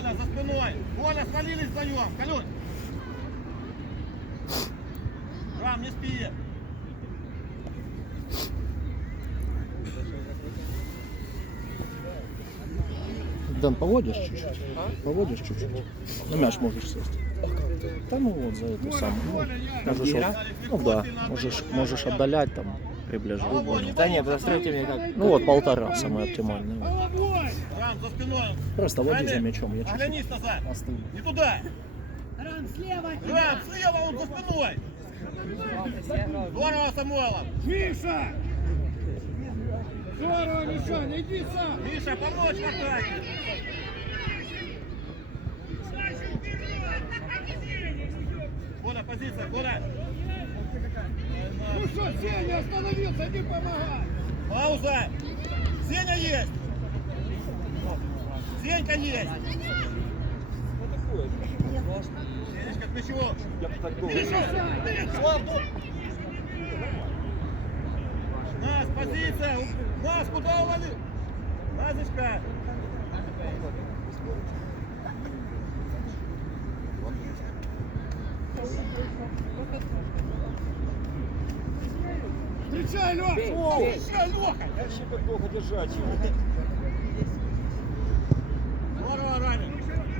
Коля за спиной. Коля, свалились вдвоем. Калюнь. Рам, не спи. Дэн, поводишь чуть-чуть? Поводишь чуть-чуть? Ну, мяч можешь сесть. Да ну вот за это самое. Ну, можешь, вот- ну да, можешь, можешь отдалять там, приближать. Да нет, посмотрите мне как. Ну вот полтора самое оптимальное. За спиной. Просто води за мячом, я Оглянись назад. остыл. Не туда. Рам, слева! Рам, слева, он за спиной. Здорово, Самойлов. Миша! Здорово, Мишаня, иди сам! Миша, помочь в атаке. Коля, позиция, Коля. Ну что, Сеня остановился, иди помогай! Пауза. Сеня есть. Сенька есть. Сенечка к мячу. Миша, Миша. Нас, позиция. Нас, куда ували? Назочка. Встречай, Леша! Встречай, Леха. Вообще как долго держать его. Здорово, Рами.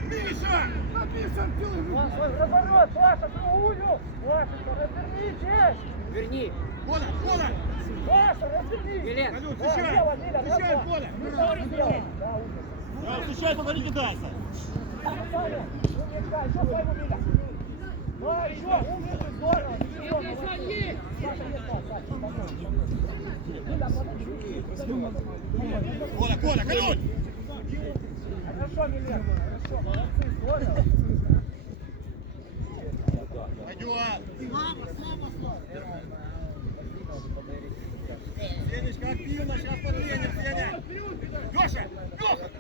Миша! Написан Разворот, Паша, другую! Пашенька, развернитесь! Верни! Коля, Коля. Паша, развернись! Калюш, встречай. Встречай, Коля. Да, встречай, не кидайся. Ну, еще, умница, здорово! Коля, Коля, Калюш. Хорошо, Милен, хорошо, молодцы, здорово! Сенечка активно, сейчас подменим, Сеня. Леша, Леха.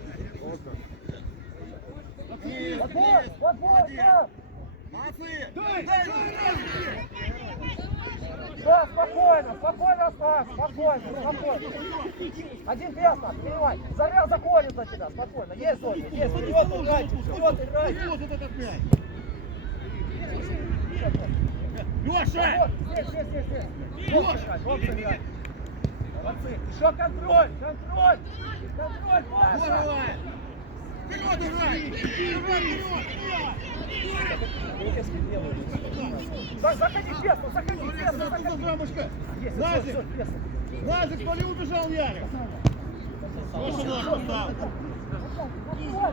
Есть, есть, молодец. Молодцы. Дай, Дай. Да, спокойно, спокойно, Стас, спокойно, спокойно. Один тесно, принимай. Заря заходит за тебя, спокойно. Есть зоны, есть. Вперед играйте, вперед играйте. Вот этот мяч. Вот, Леша. здесь, здесь, здесь, здесь. Вот играть, вот играть. Молодцы. Еще контроль, контроль. Контроль. Здорово. Вперед играй. Играй вперед. Заходи заходи тесно, Туда, заходи. Назик. все, все, тесно. Назик, то ли убежал Ярик? Леша нож поставил.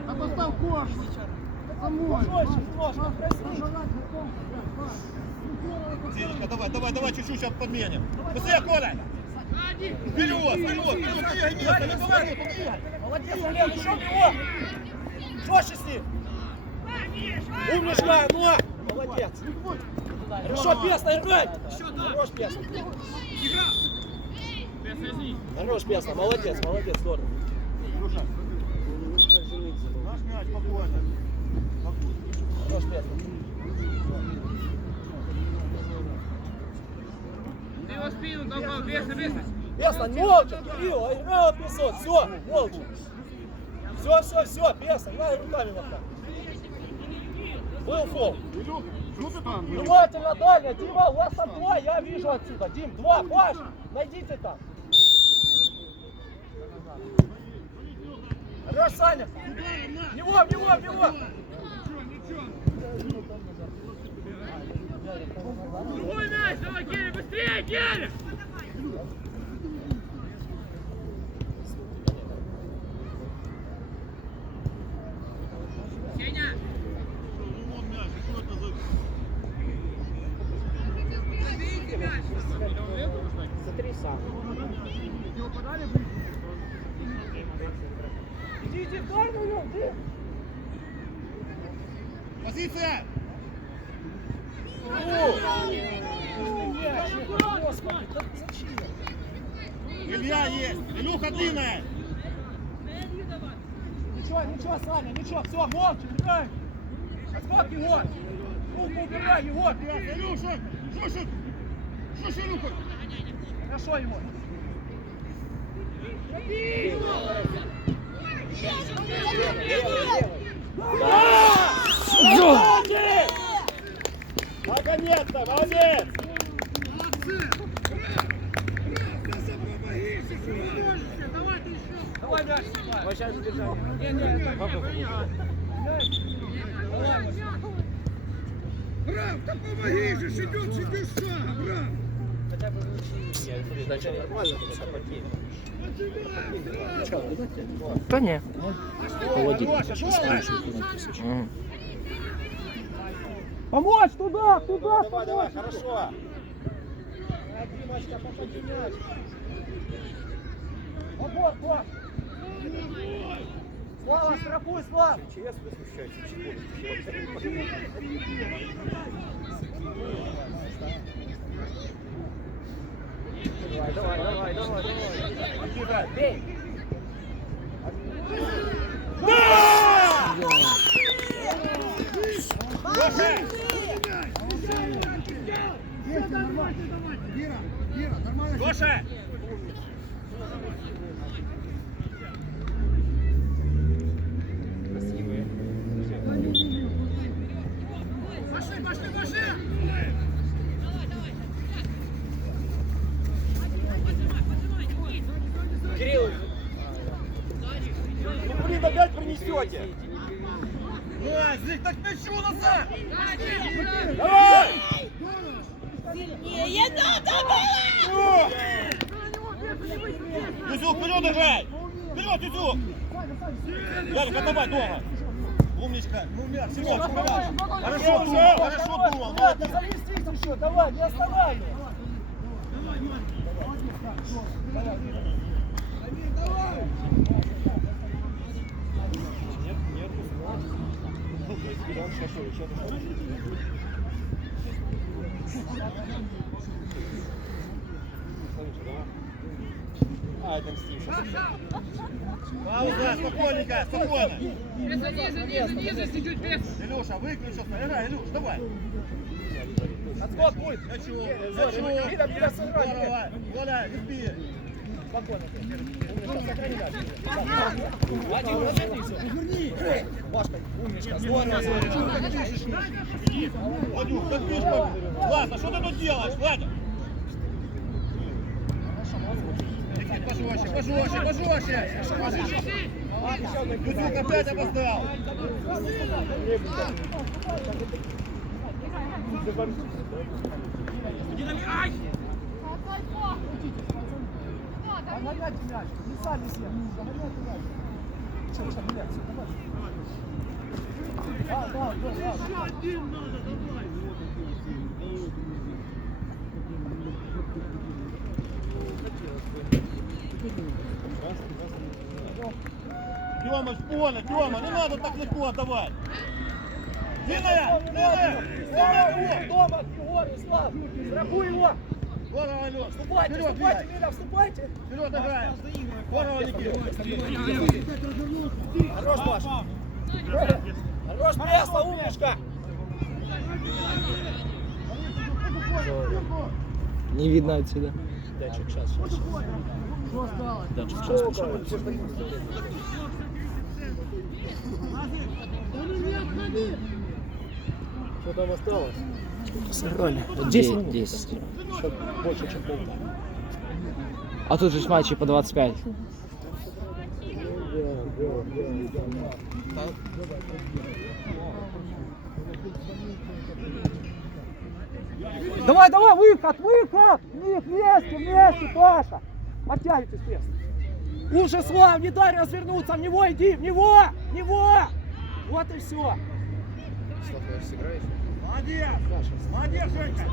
А поставь кош! Жестче, немножко, проси. Сенечка, давай, давай, давай, чуть-чуть сейчас подменим. Быстрее, Коля. Вперед, вперед, вперед, бегай, место, не поворот, бегай. Молодец, Олег, еще в него! Жестче с ним! Умничка, ну! Молодец! Хорошо, песно, играй! Хорош, песно! Хорош, песно, молодец, молодец, здорово! Наш мяч, спокойно. Хорош, песно! Ты его спину толкал, веса, веса! Песно, молча, Кирилл, играл эпизод, все, молча! Все, все, все, песно, играй руками пока! Был фол! Внимательно, дальше, Дима, у вас там два, я вижу отсюда. Дим, два, Паш, найдите там. Хорош, Саня. В него, в него, в него. Другой мяч, давай, Геля, быстрее, сам. Иди, иди, в дальнюю, Дим. Позиция! Господи, да зачем? Илья длинная! Ничего, ничего, Саня, ничего, все, молча, играй. Отскок, Егор. Руку убирай, Егор. Илюша! Шушик! Шушик, Илюха! Хорошо, Егор. Наконец-то! Молодец! Давай мяч, снимай. сейчас задержание. Не, не, Давай, Максим. Брав, та помоги же, идет, сидишь шага, брав. Хотя бы Значит, нормально, Та ні. Холодильник. Гоша, Гоша! Мгм. Помочь туда, туда, Давай, давай, хорошо! Димочка, попади мяч. Вот, вот. Слава, штрафуй, Слав. Давай, давай, давай, давай, давай. Бей. Гоша! Гера, Гера, нормально. Гоша! Кирилл. Ну, блин, опять принесете! Здесь так мячу назад! Давай! Сильнее надо было! Юзюк, вперед играй! Вперед, Юзюк! Ярик, отдавай дома! Умничка! Ну, мяч, Семен, Хорошо, думал, хорошо думал, Да, молодец! завестись еще, давай, не оставай. Пауза, спокойненько, спокойно! Ниже, ниже, ниже, ниже, чуть-чуть вес. Илюша, выключился, играй, Илюш, давай! Отскок будет. Хочу, хочу! Мира, Мира, сыграй. Здорово! Не спи! Спокойно. Вадим, развернись. Машка, умничка, здорово. Владюк, как видишь, Ладно, что ты тут делаешь, Владя? Пожестче, пожестче, пожестче! Юзюк опять опоздал! Догоняйте мяч, не сами все. Догоняйте мяч. Что, что, мяч, давай. Да, да, да, да. Тёма, в поле, Тёма, не надо так легко отдавать! Длинная! Длинная, вот! Дома, Егор, Слав, страхуй его. Здорово, Алёш! Вступайте, Вперед, вступайте! Мира, вступайте. Вперед играем! Здорово, Никита! Хорош, Паша. Хорош, пресса, умничка. Не видно отсюда. Датчик сейчас. Сейчас Что там осталось? Сыграли. 10 минут. 10. Больше, чем полтора. А тут же матчи по 25. Давай, давай, выход, выход! Них, вместе, вместе, Паша! Подтягивайтесь, пресс. Уже, Слав, не дай развернуться, в него иди, в него, в него! Вот и все. Молодец! Молодец, Женька!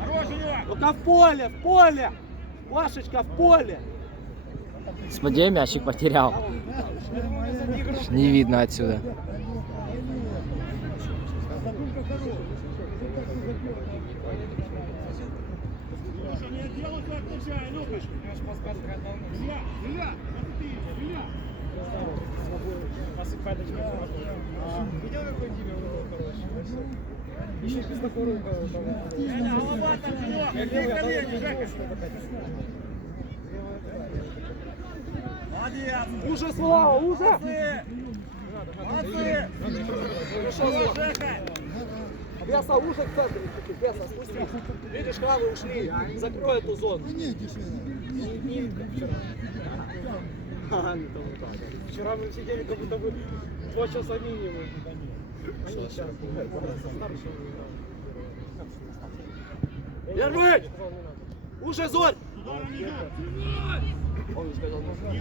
Хорош у него! Ну-ка в поле, в поле! Пашечка, в поле! Господи, мячик потерял. Не видно отсюда. Слушай, не отделаться от мяча, Илюха. Илья, Илья, вот ты, Илья. Эля, голова там, Илюха, какие колени, Жека. Молодец. Уже, Слава, уже! Молодцы. Хорошо. Жека. Веса, уже к центру чуть-чуть, Веса, спусти. Видишь, хавы ушли. Закрой эту зону. Вчера мы сидели, как будто бы два часа минимум. Они час. Первый! Уже Зорь! Ну,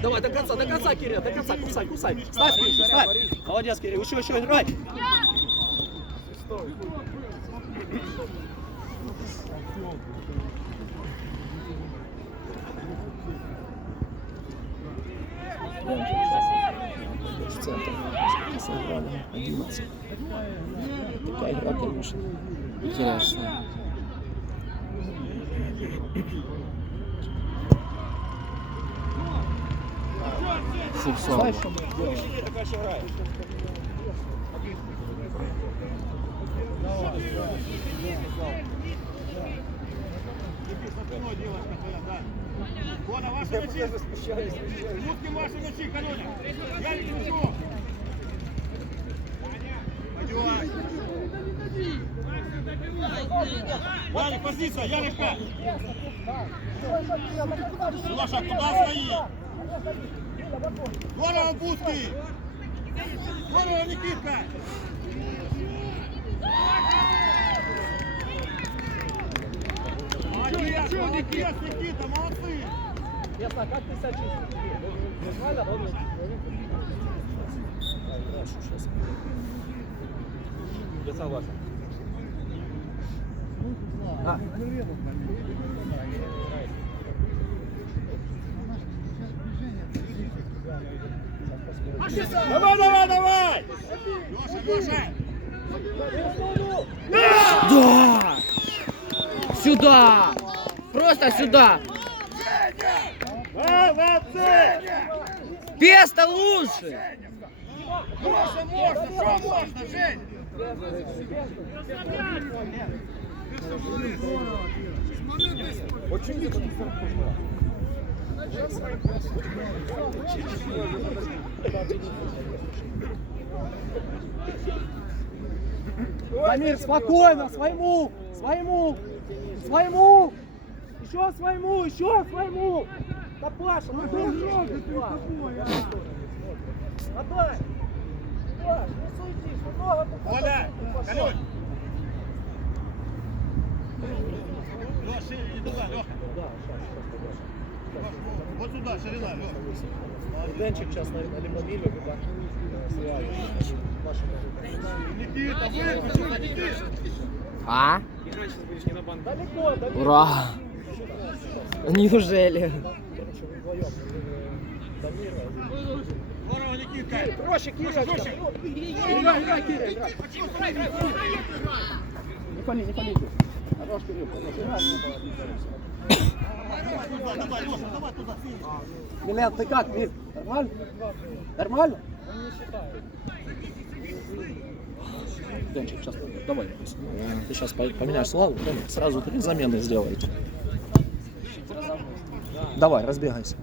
Давай, до конца, до конца, Кирилл, до конца, кусай, кусай. Ставь, ставь. Молодец, Кирилл, еще, еще, играй. В центре. Сыграли 11. Такая игра, конечно, интересная. Знаешь, что мы делаем? Такая же играет. Иди с спиной девушка твоя, да. Кона, ваши мячи. Утки ваши мячи, Калюня. Я не вижу. Ярик, позиция, Ярика. Лоша, куда свои? Здорово, Бузкий. Здорово, Никитка. Молодец, молодец, Никита, молодцы. Ясно, как ты себя чувствуешь? Нормально? Я согласен. А. Давай, давай, давай. Леша, Леша. Да! Сюда! Просто сюда! Молодцы. Песто лучше! Можно, можно, что можно, Жень? Дамир, спокойно, своему, своему, своему, еще своему, еще своему. Да Паша, ну ты Отдай. Паш, не суетись, много Оля, Калюнь. Леша, шире, не туда, Леха. Вот сюда, ширина, Леха. Денчик сейчас на, на лимобиле, когда Никита, выключи, Никита. А? Далеко, далеко. Ура! Неужели? Здорово, Никитка. Проще, Кирилл. Играй, играй, играй. Не пали, не пали. Хорош, Кирилл, хорош. Давай, давай, Леша, давай туда. Милен, ты как, Мир? Нормально? Нормально? Сейчас, давай. Ты сейчас поменяешь славу, сразу три замены сделаете. Давай, разбегайся.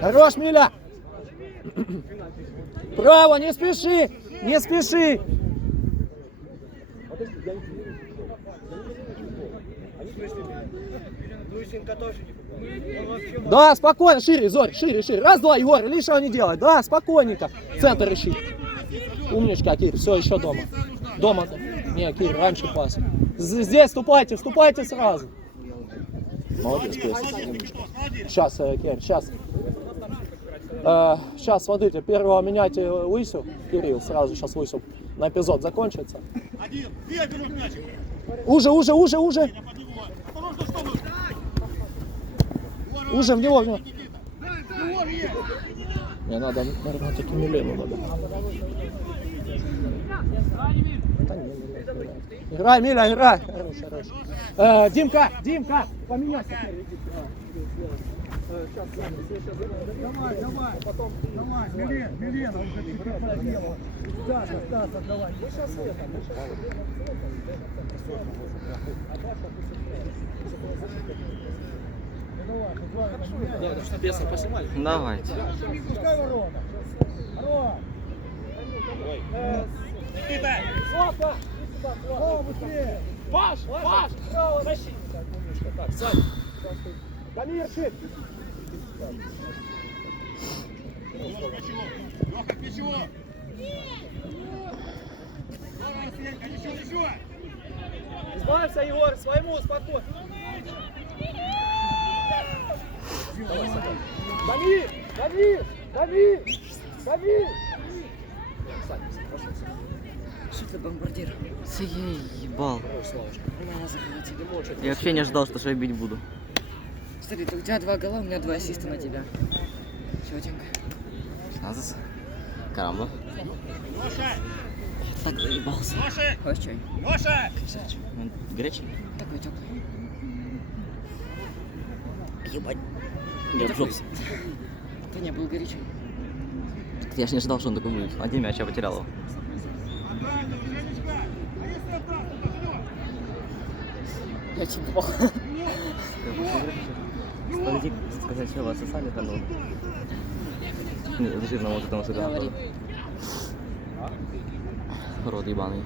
Хорош, Миля! Право, не спеши! Не спеши! Да, спокойно, шире, Зорь, шире, шире. Раз, два, Егор, лишнего не делай. Да, спокойненько. Центр ищи. Умничка, Кир, все, еще дома. Дома-то. Не, Кир, раньше пас. Здесь ступайте, ступайте сразу. Молодец. Молодец, Сейчас, э, Кир, сейчас. сейчас, смотрите, первого меняйте Лысю, Кирилл, сразу сейчас Лысю на эпизод закончится. Один, две берут мячик. Уже, уже, уже, уже, Я под него. Осторожно, что вы? Здорово, уже в него, в него. Никита. Егор есть. Мне надо, наверное, таки Милену надо. Та ні, не розбирає. Грай, Міля, грай. Хорош, хорош. Е, Дімка, Дімка, поміняйся. Давай, давай, потом, давай, Милен, Милена уже теперь подъела. Стаса, Стаса, давай. Мы сейчас это, мы сейчас Беса поснимали? Давайте. Пускай ворота. Хорош. Никита! Опа! О, быстрее. Паш, Паш! Защитника. Так, сзади. Дамирчик! Леха, ключевой! Леха, еще! Избавься, Егор, своему успокой. Дамир! Дамир! Дамир! Дамир! Что ты бомбардир? Я ебал. Я вообще не ожидал, что я бить буду. Смотри, у тебя два гола, у меня два ассиста на тебя. Четенько. Назас. Карамба. Леша! Так заебался. Леша! Хочешь чай? Леша! Он Горячий? Такой теплый. Ебать. Я обжегся. Ты не был горячий. Я ж не ожидал, что он такой будет. Один мяч, я потерял его. Я тебе бог. Подойди, сказать, что вас сосали, там. Не, жирного вот этого сюда. Говори. Рот ебаный.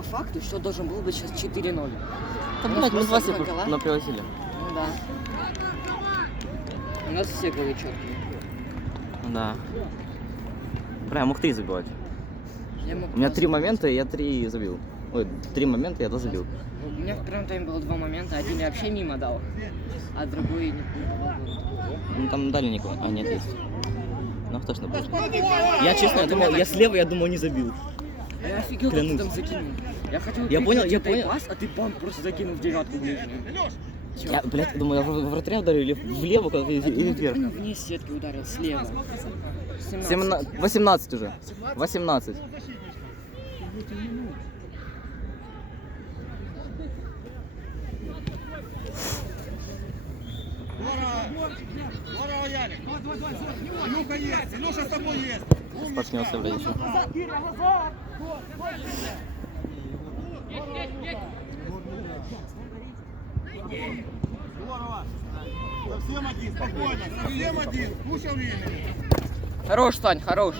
По факту, что должен был быть сейчас 4-0. Да, У нас блядь, мы два превратили. Ну да. У нас все голы четкие. Да. Бля, я мог три забивать. Я мог У меня три момента, и я три забил. Ой, три момента, я два забил. У меня в первом тайме было два момента. Один я вообще мимо дал, а другой не. Ну там дали никого. А, нет, есть. Ну, точно будет. Я честно, я думал, я слева, я думал, не забил. А Я офигел, как ты там закинул. Я хотел Я понял, я «Дай понял. пас, а ты бам просто закинул в девятку. Чё? Я, блядь, думал, я в вратаря ударил или влево куда-то, или, А или вверх. вне сетки ударил слева. 17. 17, 18 уже. 18. Здорово! Здорово, Ярик! Илюха есть! Илюша с тобой есть! Споткнулся, блядь, еще. Здорово! Совсем один, спокойно, совсем один, куча времени. Хорош, Сань, хорош.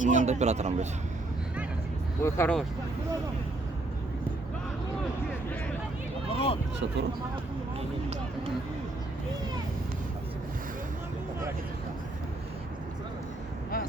Мне надо оператором быть. Ой, хорош.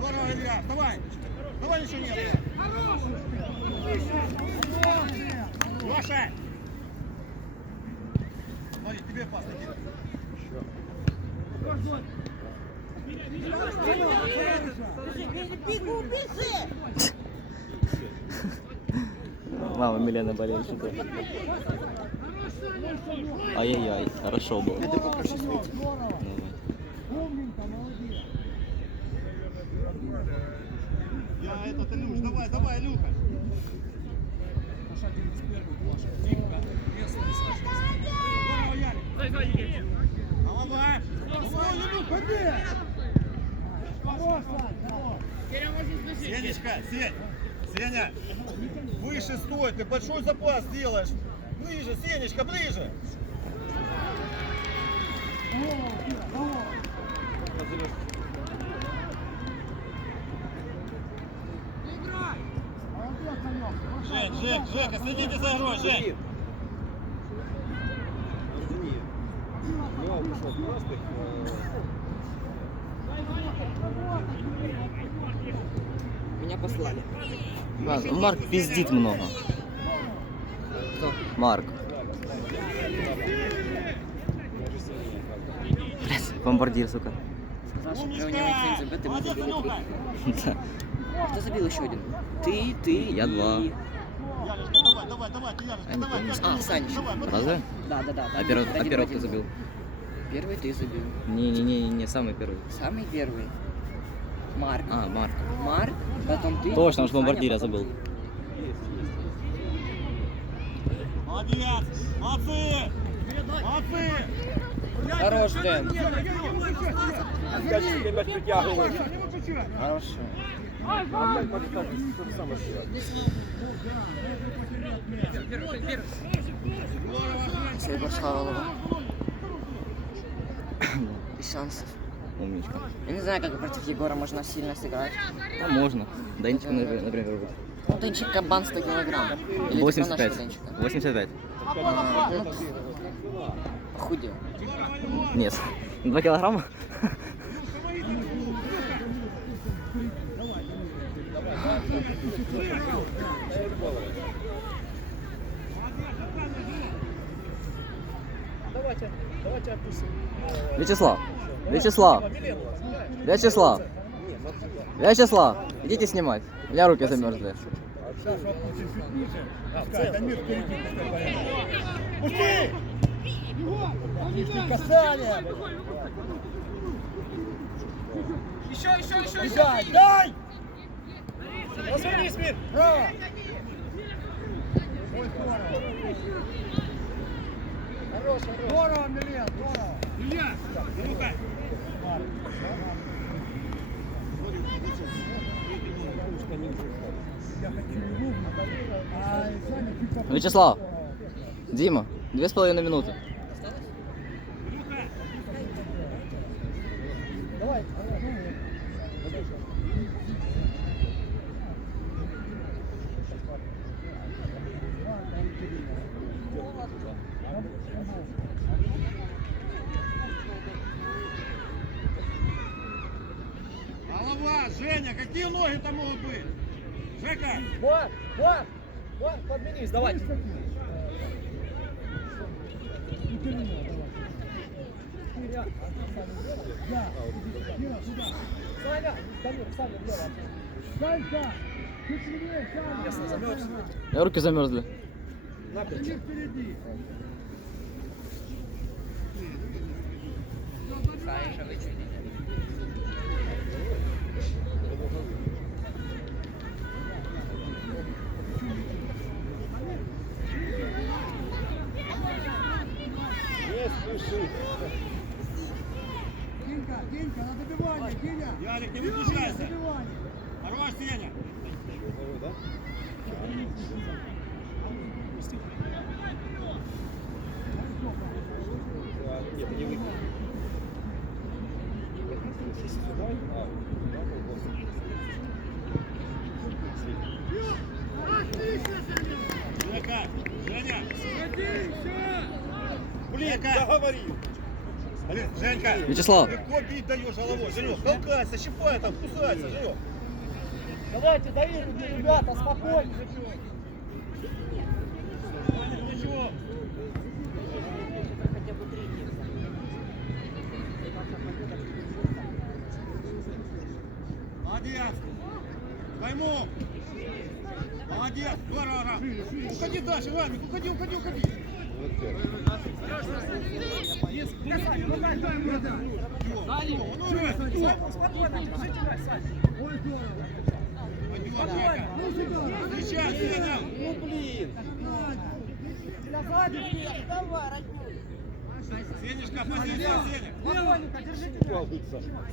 Здорово, Илья! Давай! Давай, ничего нет! Леша! Смотри, тебе пас такие. Мама Милена болельщика. Ай-яй-яй, хорошо было. Давай. Этот, Илюш, давай, давай, Илюха! Здорово, Ярик! Стой, стой, Никита. Голова! Голова, Илюх, ходи! Сенечка, Сень! Сеня! Выше стой, ты большой запас делаешь! Ближе, Сенечка, ближе! Жень, Следите за Жень! Меня послали. Ну, Марк пиздит много. Кто? Марк. Блять, бомбардир, сука. Сказал, что него мы забили три. Кто забил еще один? Ты, ты Я и- два. Давай, подожди. Разве? Да, да, да. А первый, а первый кто забил? Первый ты забил. Не-не-не, не самый первый. Самый первый. Марк. А, Марк. Марк, потом ты. Точно, уж бомбардира забыл. Молодец, молодцы, молодцы. Хорош, Дэн. Хорошо. Все, Егор Шаволова. Без шансов. Умничка. Я не знаю, как против Егора можно сильно сыграть. А можно. Денчик, например, вот. Ну, Денчик кабан 100 килограмм. Или типа 85. нашего Денчика. 85. А, ну, похудел. Нет. 2 килограмма? Давайте, давайте опустим. Вячеслав. Вячеслав. Вячеслав. Вячеслав. Идите снимать. У меня руки замерзли. Еще, еще, еще, еще. Дай, дай! Развернись, Мир! Браво! Здорово, Милен, здорово! Илья, Ну-ка. Саня чуть попозже. Вячеслав. Дима. Две с половиной минуты. Давай, какие ноги там могут быть? Жека! Вот, вот, вот, подменись! Чуть Саня! Ясно, замерз. Руки замерзли. Иди впереди! Денька, Денька, на добивание, Деня! Ярик, не На выключайся! добивание! Хорош, Сеня! Жека! Женя! Блин, договорил! Блин, Женька! Вячеслав. Легко бить даешь головой. Женек, толкайся, щипай там, кусайся, Женек. Давайте, доигрывайте, ребята, спокойно. Ничего. Молодец. Пойму. Молодец. Здорово. Уходи дальше, Ваня. Уходи, уходи, уходи. Ну, блин! Сенечка.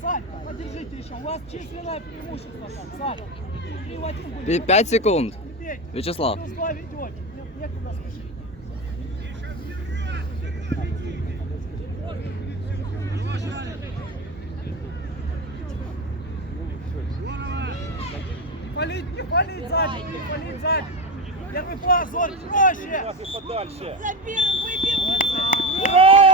Сань, подержите еще. У вас численное преимущество Сань. В будет. Пять секунд. Вячеслав. Некуда спешить. Палить, не палить сзади, не палить сзади. Первый пас, Зорь, проще. подальше. Забир, выбил. Ура!